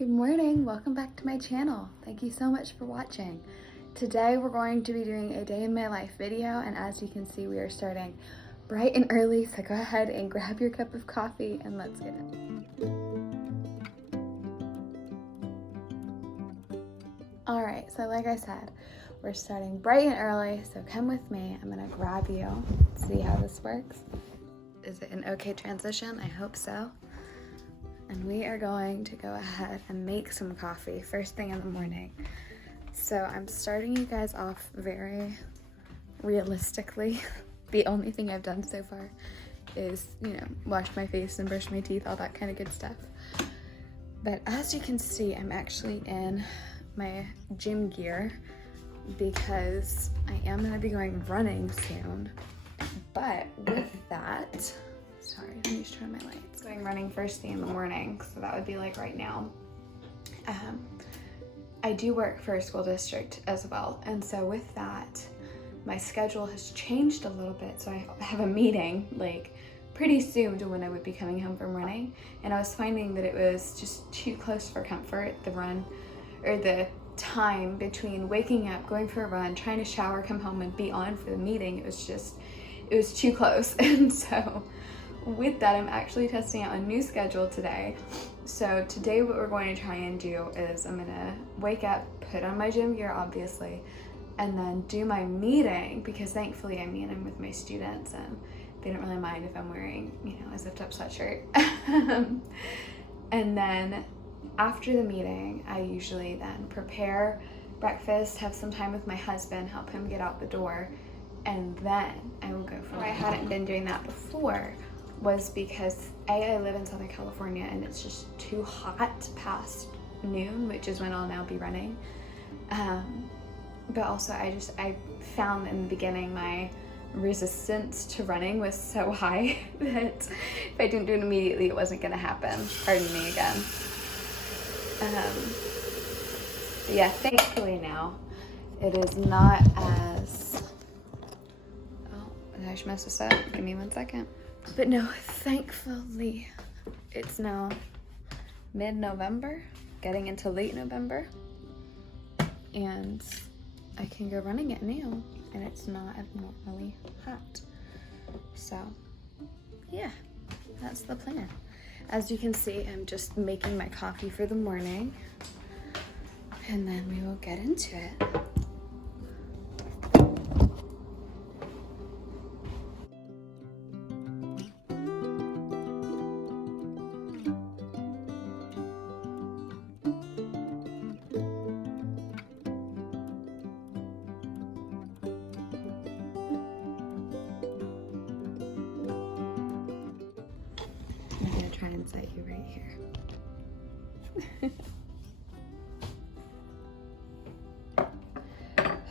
Good morning, welcome back to my channel. Thank you so much for watching. Today we're going to be doing a day in my life video, and as you can see we are starting bright and early, so go ahead and grab your cup of coffee and let's get it. Alright, so like I said, we're starting bright and early, so come with me. I'm gonna grab you, see how this works. Is it an okay transition? I hope so. And we are going to go ahead and make some coffee first thing in the morning. So I'm starting you guys off very realistically. The only thing I've done so far is, wash my face and brush my teeth, all that kind of good stuff. But as you can see, I'm actually in my gym gear because I am going to be going running soon. But with that, sorry, let me just turn my lights. Going running first thing in the morning, so that would be like right now. I do work for a school district as well, and so with that, my schedule has changed a little bit. So I have a meeting like pretty soon to when I would be coming home from running, and I was finding that it was just too close for comfort, the run, or the time between waking up, going for a run, trying to shower, come home, and be on for the meeting. It was too close. And so with that, I'm actually testing out a new schedule today. So today what we're going to try and do is I'm gonna wake up, put on my gym gear obviously, and then do my meeting, because thankfully I'm with my students and they don't really mind if I'm wearing, a zipped up sweatshirt. And then after the meeting, I usually then prepare breakfast, have some time with my husband, help him get out the door, and then I will go for it. I hadn't been doing that before was because I live in Southern California and it's just too hot past noon, which is when I'll now be running. But also I found in the beginning my resistance to running was so high that if I didn't do it immediately, it wasn't gonna happen. Pardon me again. But yeah, thankfully now it is not as, did I mess this up? Give me 1 second. But no, thankfully, it's now mid-November, getting into late November, and I can go running at noon, and it's not abnormally hot. So, yeah, that's the plan. As you can see, I'm just making my coffee for the morning, and then we will get into it. I'm gonna try and set you right here.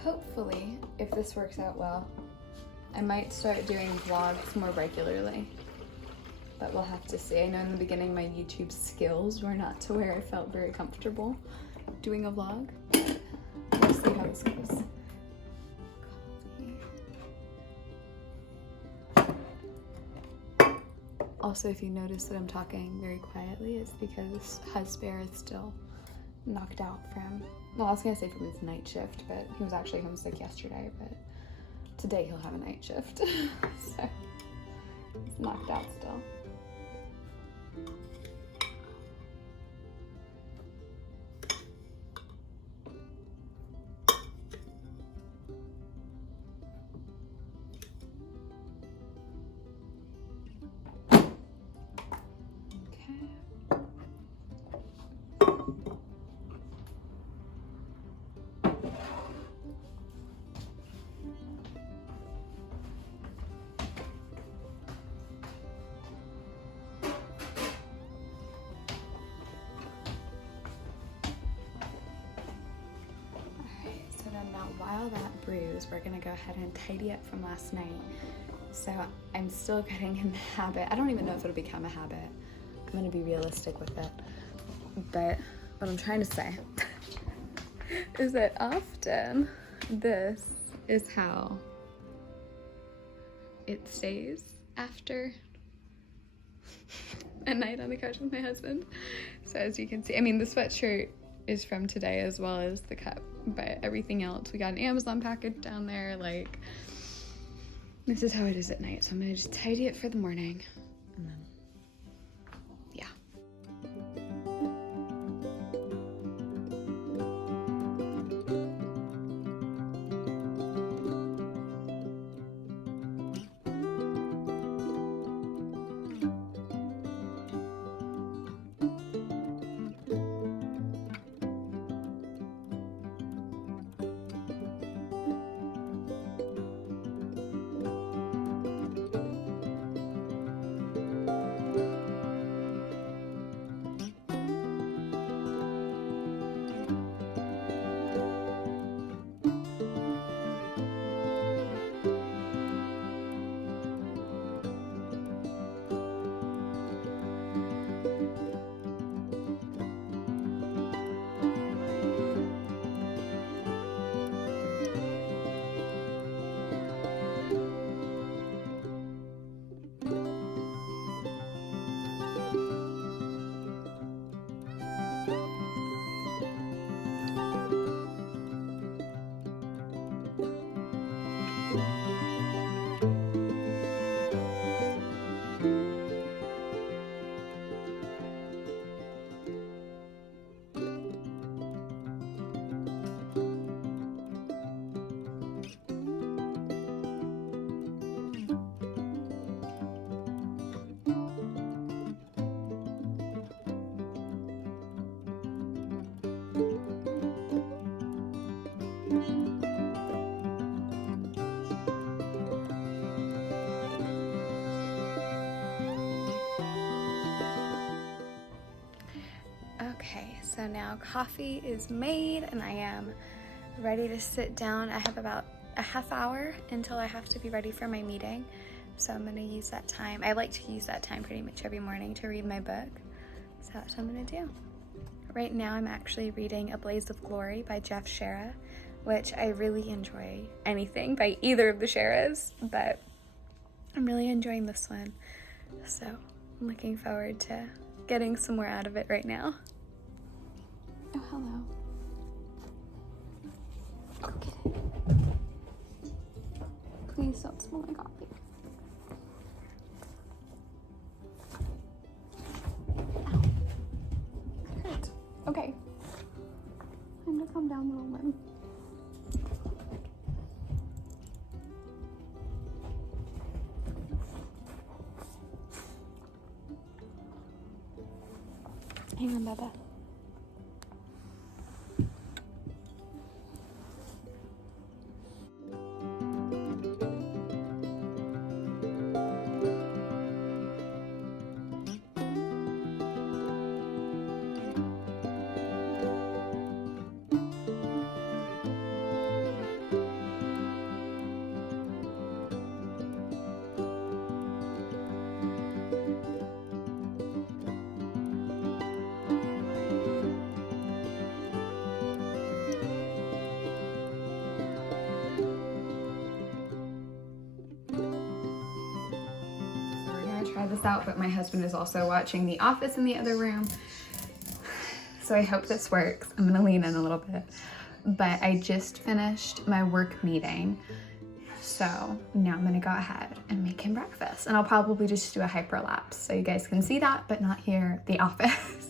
Hopefully, if this works out well, I might start doing vlogs more regularly, but we'll have to see. I know in the beginning my YouTube skills were not to where I felt very comfortable doing a vlog, but we'll see how this goes. Also, if you notice that I'm talking very quietly, it's because Husbear is still knocked out from, well, I was gonna say from his night shift, but he was actually homesick yesterday, but today he'll have a night shift. So he's knocked out still. While that brews, we're gonna go ahead and tidy up from last night. So I'm still getting in the habit. I don't even know if it'll become a habit. I'm gonna be realistic with it. But what I'm trying to say is that often this is how it stays after a night on the couch with my husband. So as you can see, I mean, the sweatshirt is from today as well as the cup, but everything else, we got an Amazon package down there. Like, this is how it is at night. So I'm gonna just tidy it for the morning and then, yeah. Okay, so now coffee is made and I am ready to sit down. I have about a half hour until I have to be ready for my meeting. So I'm gonna use that time. I like to use that time pretty much every morning to read my book. So that's what I'm gonna do. Right now I'm actually reading A Blaze of Glory by Jeff Shara, which I really enjoy anything by either of the Sharas, but I'm really enjoying this one. So I'm looking forward to getting some more out of it right now. Oh, hello. Go get it. Please don't spill my coffee. Ow. It hurt. Okay. I'm gonna come down, little one. Hang on, Bubba. Try this out, but my husband is also watching The Office in the other room, so I hope this works. I'm gonna lean in a little bit, but I just finished my work meeting, so now I'm gonna go ahead and make him breakfast, and I'll probably just do a hyperlapse so you guys can see that but not hear The Office.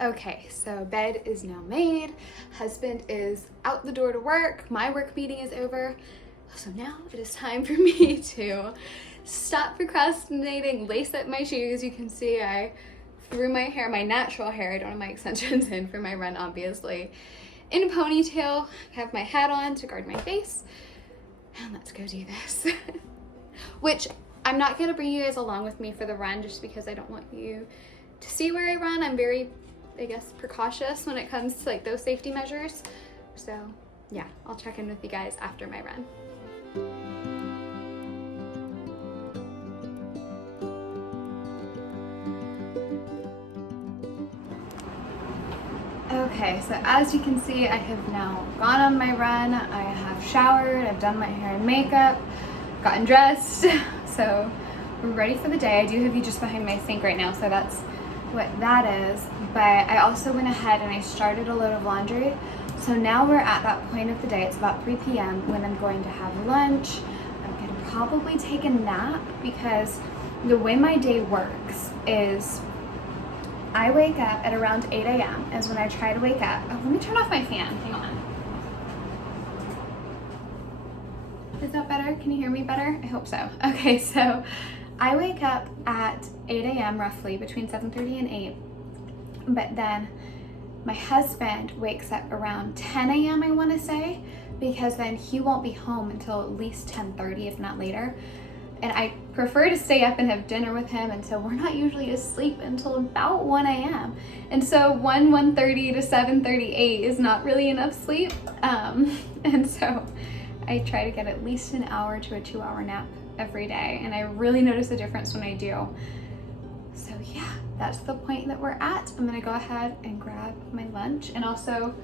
Okay, so bed is now made. Husband is out the door to work. My work meeting is over. So now it is time for me to stop procrastinating, lace up my shoes. You can see I threw my hair, my natural hair, I don't have my extensions in for my run, obviously, in a ponytail. I have my hat on to guard my face. And let's go do this. Which I'm not gonna bring you guys along with me for the run just because I don't want you to see where I run. I'm very, I guess, precautious when it comes to like those safety measures. So yeah, I'll check in with you guys after my run. Okay, so as you can see, I have now gone on my run. I have showered, I've done my hair and makeup, gotten dressed. So we're ready for the day. I do have you just behind my sink right now, so that's what that is. But I also went ahead and I started a load of laundry. So now we're at that point of the day. It's about 3 p.m. when I'm going to have lunch. I'm gonna probably take a nap because the way my day works is I wake up at around 8 a.m. is when I try to wake up. Oh, let me turn off my fan, hang on. Is that better? Can you hear me better? I hope so. Okay, so I wake up at 8 a.m. roughly, between 7:30 and 8. But then my husband wakes up around 10 a.m. I wanna say, because then he won't be home until at least 10:30, if not later. And I prefer to stay up and have dinner with him, and so we're not usually asleep until about 1 a.m. And so 1:30 to 7:38 is not really enough sleep. And so I try to get at least an hour to a 2-hour nap every day, and I really notice a difference when I do. So yeah, that's the point that we're at. I'm gonna go ahead and grab my lunch and also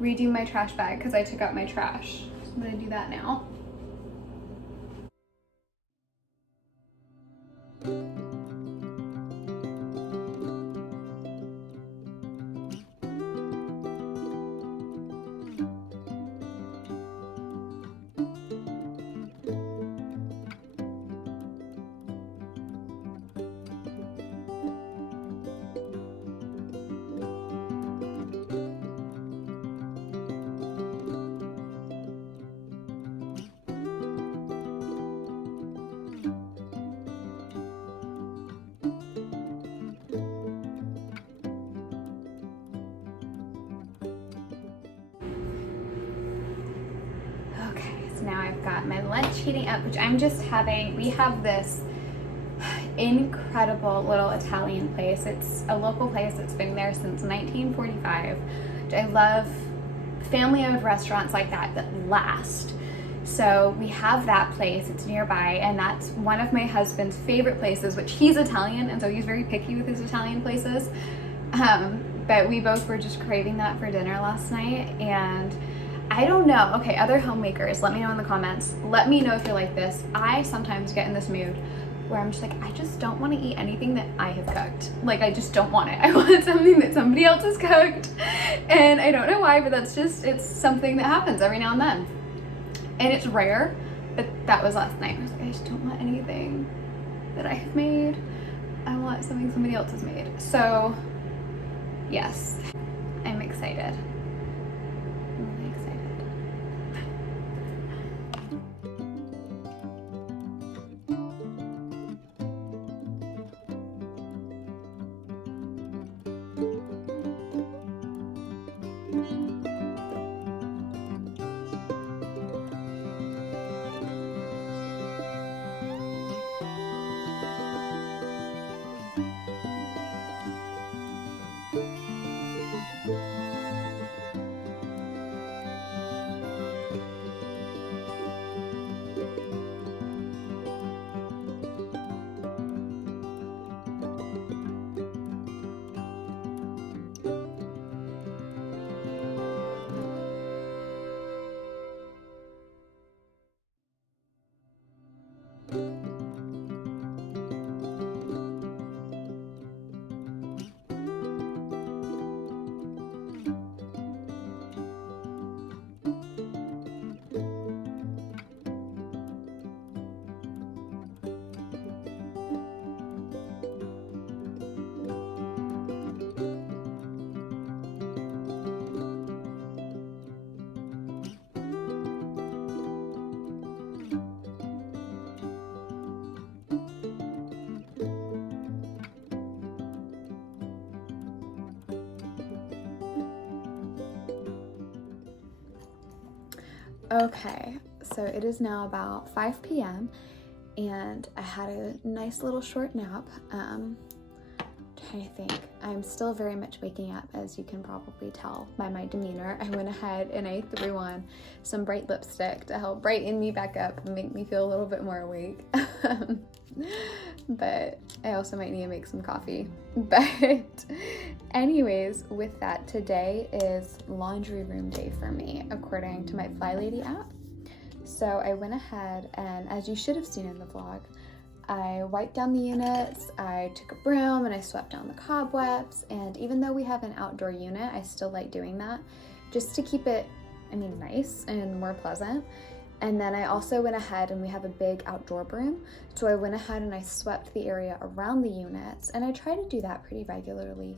redo my trash bag because I took out my trash. So I'm gonna do that now. Now I've got my lunch heating up, which I'm just having. We have this incredible little Italian place. It's a local place that's been there since 1945. I love family-owned restaurants like that that last. So we have that place, it's nearby, and that's one of my husband's favorite places, which he's Italian, and so he's very picky with his Italian places. But we both were just craving that for dinner last night, and I don't know. Okay, other homemakers, let me know in the comments. Let me know if you're like this. I sometimes get in this mood where I'm just like, I just don't want to eat anything that I have cooked. Like, I just don't want it. I want something that somebody else has cooked. And I don't know why, but that's just, it's something that happens every now and then. And it's rare, but that was last night. I was like, I just don't want anything that I have made. I want something somebody else has made. So, yes, I'm excited. Okay, so it is now about 5 p.m. and I had a nice little short nap. Trying to think. I'm still very much waking up, as you can probably tell by my demeanor. I went ahead and I threw on some bright lipstick to help brighten me back up and make me feel a little bit more awake. But I also might need to make some coffee. But anyways, with that, today is laundry room day for me, according to my Fly Lady app. So I went ahead and, as you should have seen in the vlog, I wiped down the units, I took a broom and I swept down the cobwebs, and even though we have an outdoor unit, I still like doing that just to keep it, nice and more pleasant. And then I also went ahead, and we have a big outdoor broom, so I went ahead and I swept the area around the units, and I try to do that pretty regularly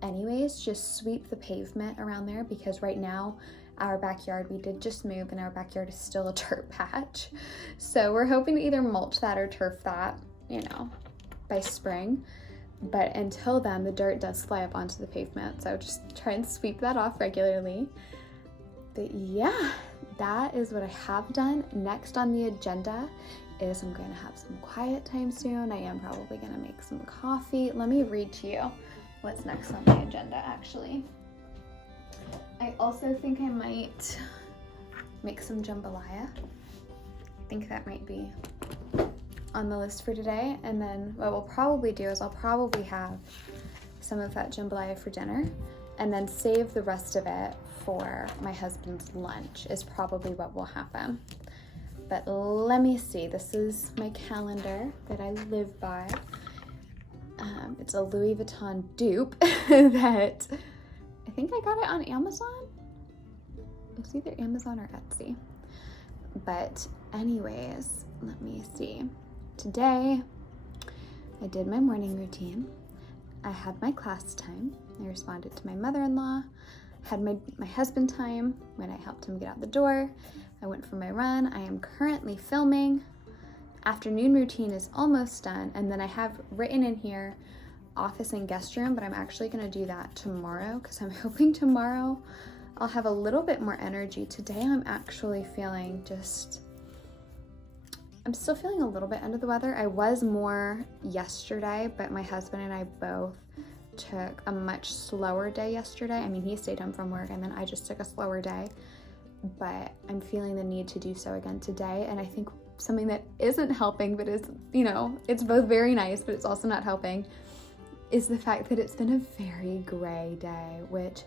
anyways, just sweep the pavement around there, because right now our backyard, we did just move and our backyard is still a dirt patch. So we're hoping to either mulch that or turf that, by spring. But until then, the dirt does fly up onto the pavement, so just try and sweep that off regularly. But yeah, that is what I have done. Next on the agenda is I'm going to have some quiet time soon. I am probably going to make some coffee. Let me read to you what's next on the agenda, actually. I also think I might make some jambalaya. I think that might be on the list for today. And then what we'll probably do is I'll probably have some of that jambalaya for dinner and then save the rest of it for my husband's lunch is probably what will happen. But let me see. This is my calendar that I live by. It's a Louis Vuitton dupe that I think I got it on Amazon. It's either Amazon or Etsy. But anyways, let me see. Today, I did my morning routine. I had my class time. I responded to my mother-in-law. Had my husband time when I helped him get out the door. I went for my run. I am currently filming. Afternoon routine is almost done. And then I have written in here office and guest room, but I'm actually going to do that tomorrow because I'm hoping tomorrow I'll have a little bit more energy. Today I'm actually feeling I'm still feeling a little bit under the weather. I was more yesterday, but my husband and I both took a much slower day yesterday. He stayed home from work and then I just took a slower day, but I'm feeling the need to do so again today. And I think something that isn't helping, but is, it's both very nice, but it's also not helping, is the fact that it's been a very gray day, which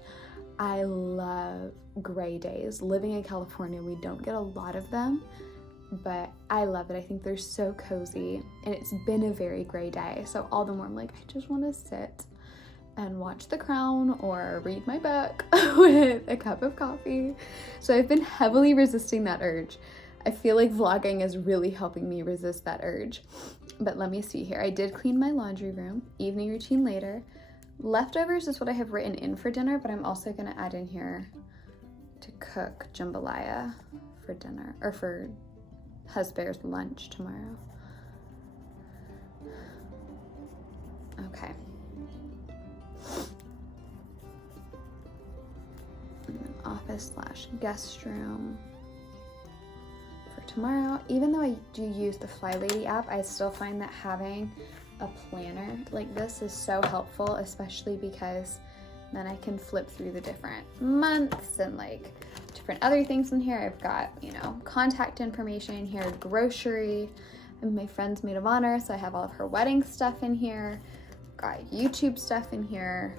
I love gray days. Living in California, we don't get a lot of them, but I love it. I think they're so cozy, and it's been a very gray day, so all the more I'm like, I just want to sit and watch The Crown or read my book with a cup of coffee. So I've been heavily resisting that urge. I feel like vlogging is really helping me resist that urge. But let me see here. I did clean my laundry room, evening routine later. Leftovers is what I have written in for dinner, but I'm also gonna add in here to cook jambalaya for dinner, or for husband's lunch tomorrow. Okay. And then office / guest room for tomorrow. Even though I do use the Fly Lady app, I still find that having a planner like this is so helpful, especially because then I can flip through the different months and different other things in here. I've got, contact information in here, grocery, and my friend's maid of honor, so I have all of her wedding stuff in here. Got YouTube stuff in here,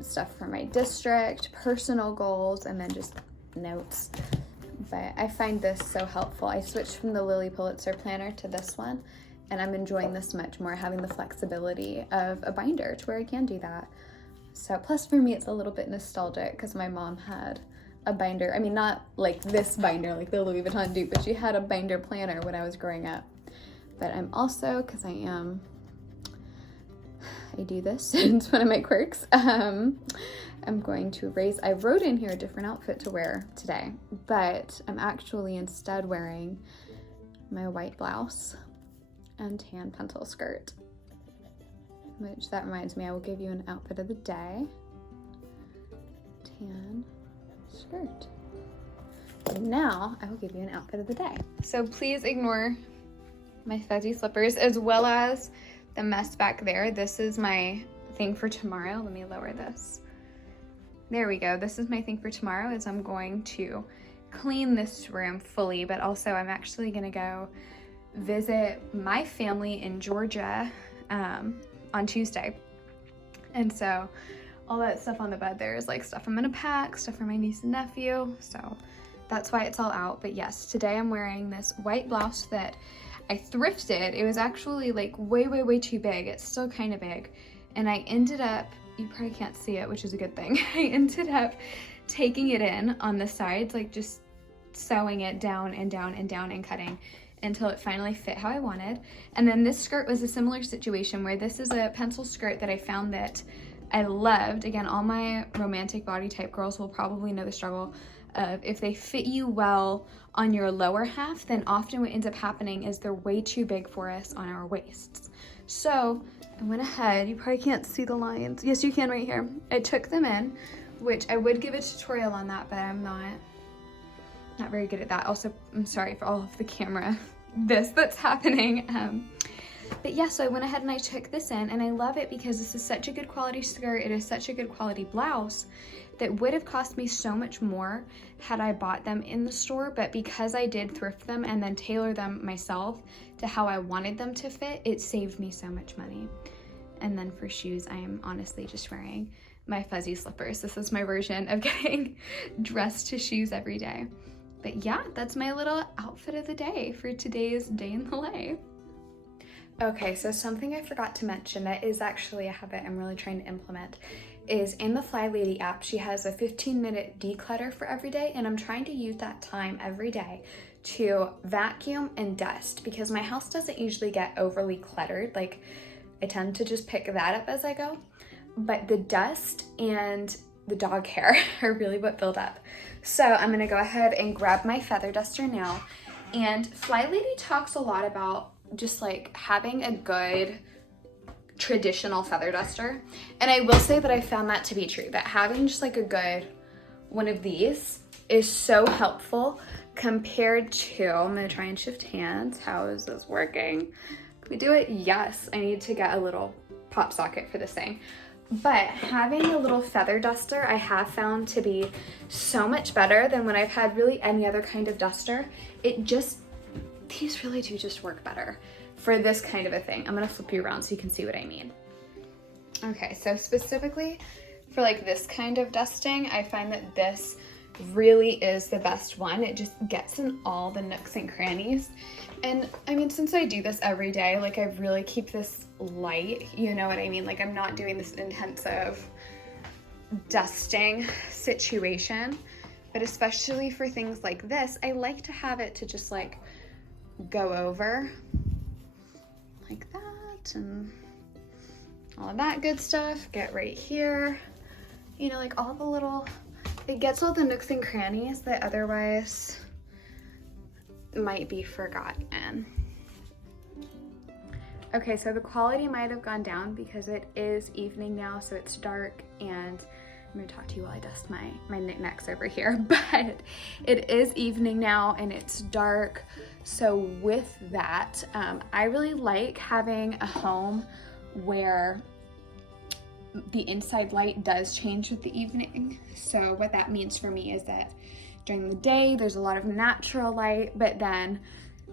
stuff for my district, personal goals, and then just notes. but I find this so helpful. I switched from the Lily Pulitzer planner to this one, and I'm enjoying this much more, having the flexibility of a binder to where I can do that. So plus for me, it's a little bit nostalgic because my mom had a binder. I mean, not like this binder, like the Louis Vuitton dupe, but she had a binder planner when I was growing up. But I'm also, because I do this, it's one of my quirks, I'm going to raise, I wrote in here a different outfit to wear today, but I'm actually instead wearing my white blouse and tan pencil skirt, which that reminds me, I will give you an outfit of the day. Tan skirt. And now I will give you an outfit of the day. So please ignore my fuzzy slippers as well as the mess back there. This is my thing for tomorrow. Let me lower this. There we go. This is my thing for tomorrow is I'm going to clean this room fully, but also I'm actually gonna go visit my family in Georgia on Tuesday. And so all that stuff on the bed there is like stuff I'm gonna pack, stuff for my niece and nephew. So that's why it's all out. But yes, today I'm wearing this white blouse that I thrifted. It was actually like way too big. It's still kind of big. And I ended up, you probably can't see it, which is a good thing. I ended up taking it in on the sides, like just sewing it down and down and down and cutting until it finally fit how I wanted. And then this skirt was a similar situation where this is a pencil skirt that I found that I loved. Again, all my romantic body type girls will probably know the struggle of if they fit you well on your lower half, then often what ends up happening is they're way too big for us on our waists. So I went ahead, you probably can't see the lines. Yes, you can right here. I took them in, which I would give a tutorial on that, but I'm not very good at that. Also, I'm sorry for all of the camera that's happening. But yeah, so I went ahead and I took this in, and I love it because this is such a good quality skirt. It is such a good quality blouse that would have cost me so much more had I bought them in the store, but because I did thrift them and then tailor them myself to how I wanted them to fit, it saved me so much money. And then for shoes, I am honestly just wearing my fuzzy slippers. This is my version of getting dressed to shoes every day. But yeah, that's my little outfit of the day for today's day in the life. Okay, so something I forgot to mention that is actually a habit I'm really trying to implement is in the Fly Lady app, she has a 15-minute declutter for every day, and I'm trying to use that time every day to vacuum and dust because my house doesn't usually get overly cluttered. Like, I tend to just pick that up as I go, but the dust and the dog hair are really what build up. So I'm gonna go ahead and grab my feather duster now. And Fly Lady talks a lot about just like having a good traditional feather duster. And I will say that I found that to be true, that having just like a good one of these is so helpful compared to, I'm gonna try and shift hands. How is this working? Can we do it? Yes, I need to get a little pop socket for this thing. But having a little feather duster I have found to be so much better than when I've had really any other kind of duster. These really do just work better for this kind of a thing. I'm gonna flip you around so you can see what I mean. Okay, so specifically for like this kind of dusting, I find that this really is the best one. It just gets in all the nooks and crannies. And I mean, since I do this every day, like I really keep this light, you know what I mean? Like I'm not doing this intensive dusting situation, but especially for things like this, I like to have it to just like go over like that and all of that good stuff. Get right here, you know, like all the little, it gets all the nooks and crannies that otherwise might be forgotten. Okay, so the quality might have gone down because it is evening now, so it's dark, and I'm gonna talk to you while I dust my knickknacks over here, but it is evening now and it's dark. So with that, I really like having a home where the inside light does change with the evening. So what that means for me is that during the day, there's a lot of natural light, but then,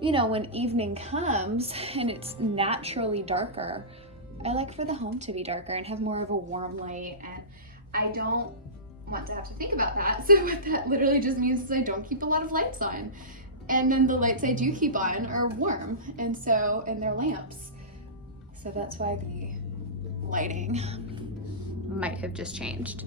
you know, when evening comes and it's naturally darker, I like for the home to be darker and have more of a warm light. And I don't want to have to think about that. So what that literally just means is I don't keep a lot of lights on. And then the lights I do keep on are warm, and they're lamps. So that's why the lighting might have just changed.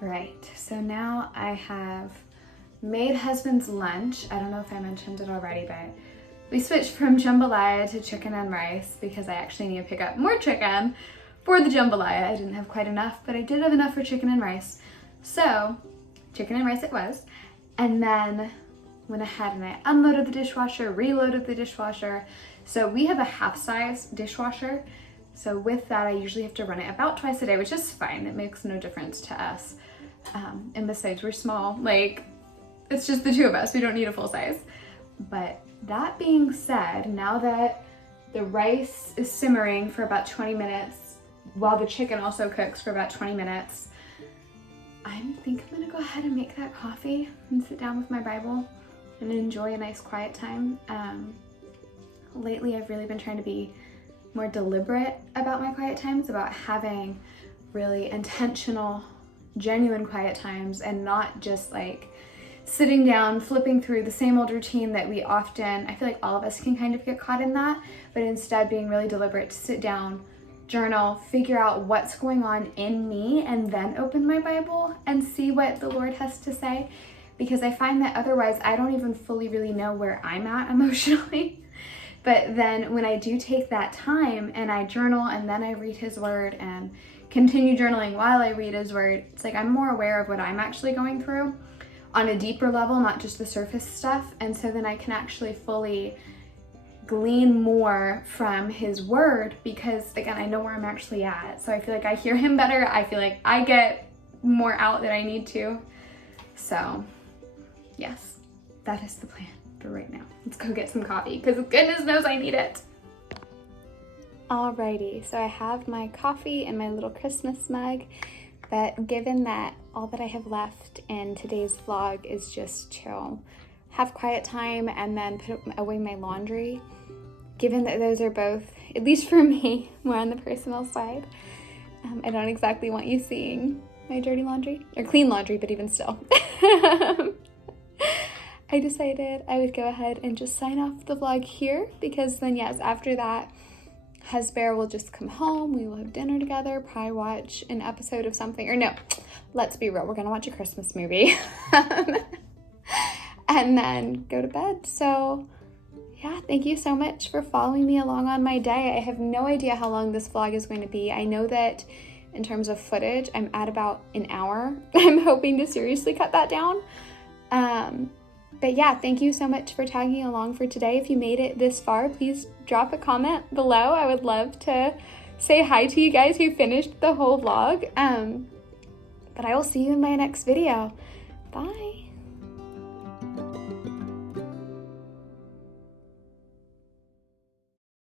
Right, so now I have made husband's lunch. I don't know if I mentioned it already, but we switched from jambalaya to chicken and rice because I actually need to pick up more chicken for the jambalaya. I didn't have quite enough, but I did have enough for chicken and rice. So chicken and rice it was. And then went ahead and I unloaded the dishwasher, reloaded the dishwasher. So we have a half-size dishwasher. So with that, I usually have to run it about twice a day, which is fine. It makes no difference to us. And besides, we're small, like it's just the two of us. We don't need a full size. But that being said, now that the rice is simmering for about 20 minutes, while the chicken also cooks for about 20 minutes, I think I'm gonna go ahead and make that coffee and sit down with my Bible and enjoy a nice quiet time. Lately, I've really been trying to be more deliberate about my quiet times, about having really intentional, genuine quiet times and not just like sitting down, flipping through the same old routine that we often, I feel like all of us can kind of get caught in that, but instead being really deliberate to sit down, journal, figure out what's going on in me, and then open my Bible and see what the Lord has to say. Because I find that otherwise I don't even fully really know where I'm at emotionally. But then when I do take that time and I journal and then I read his word and continue journaling while I read his word, it's like I'm more aware of what I'm actually going through on a deeper level, not just the surface stuff. And so then I can actually fully glean more from his word because, again, I know where I'm actually at. So I feel like I hear him better. I feel like I get more out that I need to. So yes, that is the plan for right now. Let's go get some coffee because goodness knows I need it. Alrighty, so I have my coffee and my little Christmas mug, but given that all that I have left in today's vlog is just to have quiet time and then put away my laundry, given that those are both, at least for me, more on the personal side, I don't exactly want you seeing my dirty laundry, or clean laundry, but even still. I decided I would go ahead and just sign off the vlog here because then yes, after that, Husbear will just come home, we will have dinner together, probably watch an episode of something, or no, let's be real, we're gonna watch a Christmas movie. And then go to bed. So yeah, thank you so much for following me along on my day. I have no idea how long this vlog is going to be. I know that in terms of footage, I'm at about an hour. I'm hoping to seriously cut that down. But yeah, thank you so much for tagging along for today. If you made it this far, please drop a comment below. I would love to say hi to you guys who finished the whole vlog. But I will see you in my next video. Bye.